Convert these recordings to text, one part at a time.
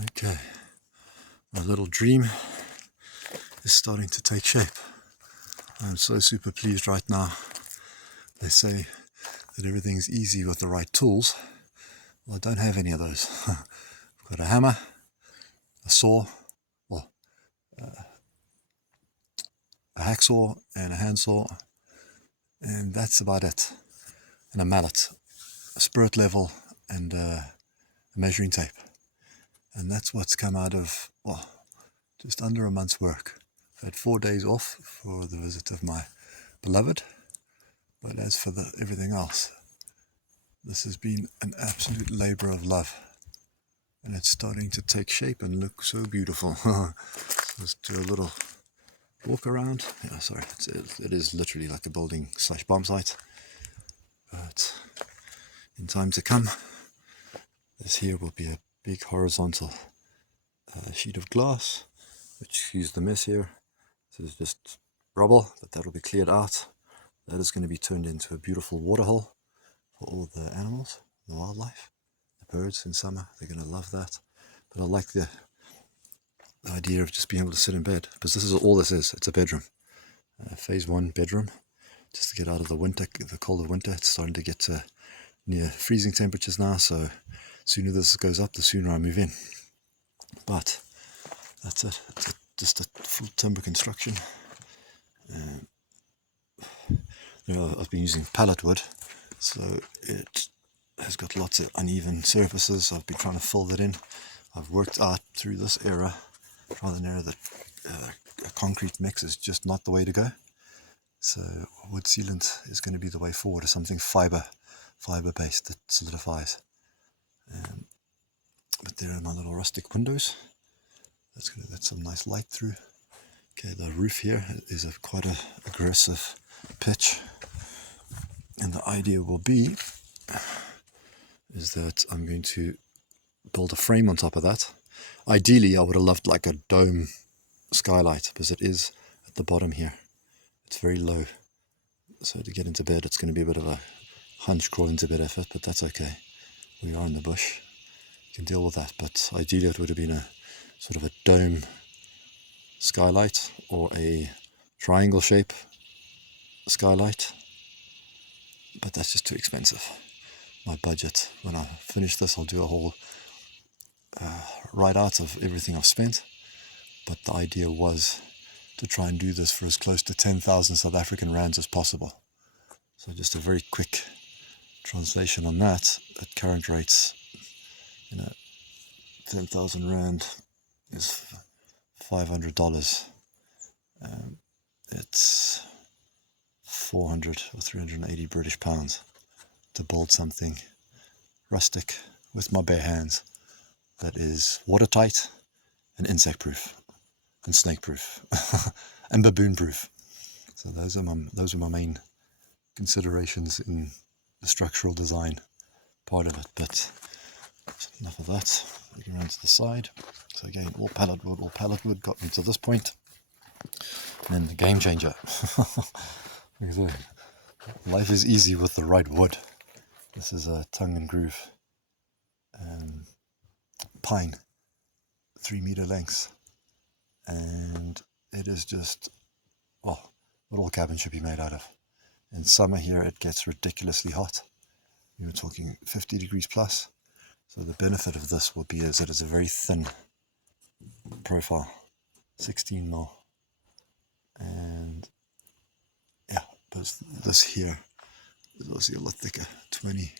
Okay, my little dream is starting to take shape. I'm so super pleased right now. They say that everything's easy with the right tools. Well, I don't have any of those. I've got a hammer, a saw, well, a hacksaw and a handsaw, and that's about it. And a mallet, a spirit level, and a measuring tape. And that's what's come out of, well, just under a month's work. I've had 4 days off for the visit of my beloved, but as for everything else, this has been an absolute labor of love, and it's starting to take shape and look so beautiful. Let's do a little walk around. Yeah, sorry, it is literally like a building / bomb site, but in time to come, this here will be a big horizontal sheet of glass, which, excuse the mess here, this is just rubble, but that'll be cleared out. That is going to be turned into a beautiful waterhole for all the animals, the wildlife, the birds in summer. They're going to love that. But I like the idea of just being able to sit in bed, because this is all this is. It's a bedroom, phase 1 bedroom, just to get out of the winter, the cold of winter. It's starting to get to near freezing temperatures now, so the sooner this goes up, the sooner I move in. But that's it. It's just a full timber construction. I've been using pallet wood, so it has got lots of uneven surfaces. I've been trying to fill that in. I've worked out through this era, trial and error, that a concrete mix is just not the way to go. So wood sealant is going to be the way forward, or something fiber based that solidifies. But there are my little rustic windows. That's going to let some nice light through. Okay, the roof here is quite a aggressive pitch, and the idea will be is that I'm going to build a frame on top of that. Ideally, I would have loved like a dome skylight, because it is at the bottom here. It's very low, so to get into bed, it's going to be a bit of a hunch crawl into bed effort, but that's okay. We are in the bush, you can deal with that. But ideally, it would have been a sort of a dome skylight or a triangle shape skylight, but that's just too expensive. My budget, when I finish this, I'll do a whole write-out of everything I've spent, but the idea was to try and do this for as close to 10,000 South African rands as possible. So just a very quick translation on that. At current rates, 10,000 rand is $500. It's 400 or 380 British pounds to build something rustic with my bare hands that is watertight and insect proof and snake proof and baboon proof. So those are my main considerations in the structural design part of it. But enough of that. Looking around to the side. So again, all pallet wood got me to this point. And then the game changer. Life is easy with the right wood. This is a tongue and groove pine, 3 meter lengths, and it is just, well, what all cabins should be made out of. In summer here, it gets ridiculously hot. We were talking 50 degrees plus. So the benefit of this will be is that it's a very thin profile, 16 mil, and yeah, but this here is obviously a lot thicker, 20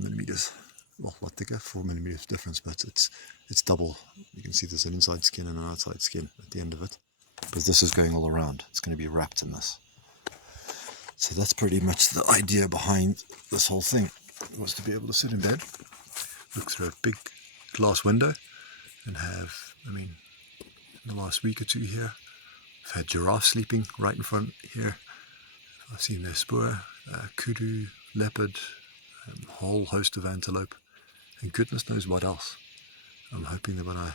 millimeters. Well, a lot thicker, 4 millimeters difference, but it's double. You can see there's an inside skin and an outside skin at the end of it. But this is going all around. It's going to be wrapped in this. So that's pretty much the idea behind this whole thing, was to be able to sit in bed, look through a big glass window, and have, in the last week or two here, I've had giraffes sleeping right in front here. I've seen their spoor, kudu, leopard, a whole host of antelope, and goodness knows what else. I'm hoping that when I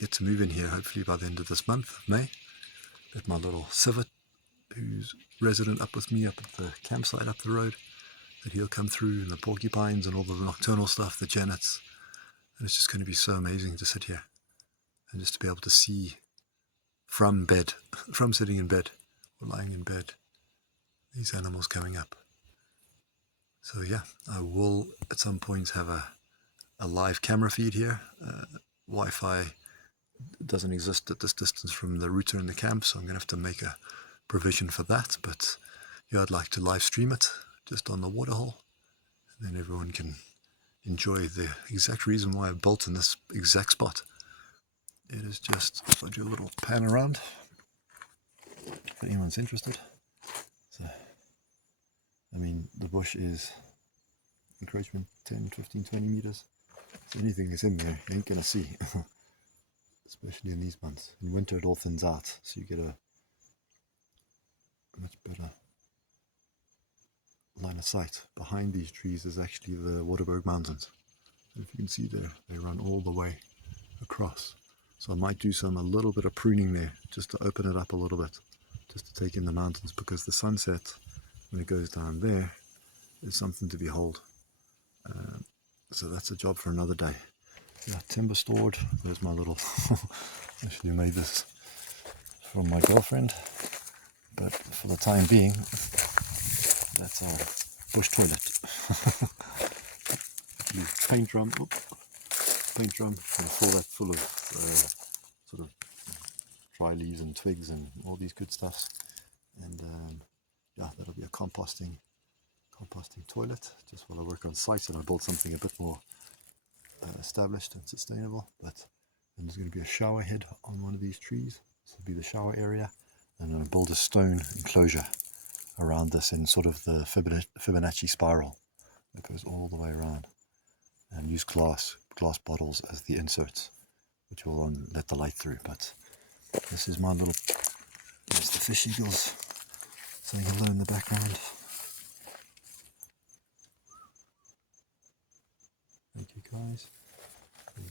get to move in here, hopefully by the end of this month of May, that my little civet, who's resident up with me up at the campsite up the road, that he'll come through, and the porcupines and all the nocturnal stuff, the janets, And it's just going to be so amazing to sit here and just to be able to see from bed, from sitting in bed or lying in bed, these animals coming up. So yeah, I will at some point have a live camera feed here. Wi-Fi doesn't exist at this distance from the router in the camp, so I'm going to have to make a provision for that. But yeah, I'd like to live stream it just on the waterhole, and then everyone can enjoy the exact reason why I built in this exact spot. It is just, if I do a little pan around, if anyone's interested. So, I mean, the bush is encroachment 10, 15, 20 meters. So anything that's in there, you ain't gonna see. Especially in these months. In winter, it all thins out, so you get a much better line of sight. Behind these trees is actually the Waterberg Mountains. And if you can see there, they run all the way across. So I might do a little bit of pruning there, just to open it up a little bit, just to take in the mountains, because the sunset, when it goes down there, is something to behold. So that's a job for another day. Yeah, timber stored. There's my little, actually made this from my girlfriend, but for the time being, that's our bush toilet. Paint drum, paint drum, and fill that full of sort of dry leaves and twigs and all these good stuffs. And yeah, that'll be a composting toilet, just while I work on site and I build something a bit more established and sustainable. But then there's going to be a shower head on one of these trees. This will be the shower area. And I'm going to build a stone enclosure around this in sort of the Fibonacci spiral that goes all the way around, and use glass bottles as the inserts, which will let the light through. But this is my little, there's the fish eagles saying hello in the background. Thank you guys. There's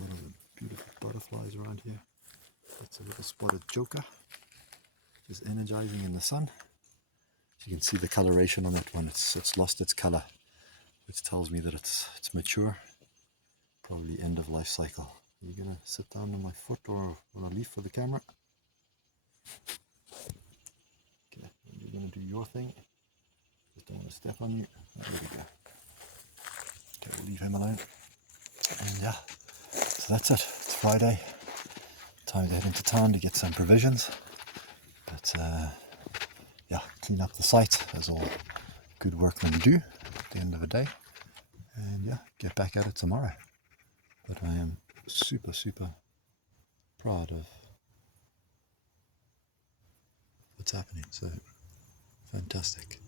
a lot of beautiful butterflies around here. That's a little spotted joker, just energizing in the sun. You can see the coloration on that one. It's lost its color, which tells me that it's mature, probably end of life cycle. Are you gonna sit down on my foot, or will I leave for the camera? Okay, you're gonna do your thing. Just don't want to step on you. There we go. Okay, we'll leave him alone. And yeah, so that's it. It's Friday. Time to head into town to get some provisions. But yeah, clean up the site, as all good workmen do at the end of the day. And yeah, get back at it tomorrow. But I am super, super proud of what's happening. So fantastic.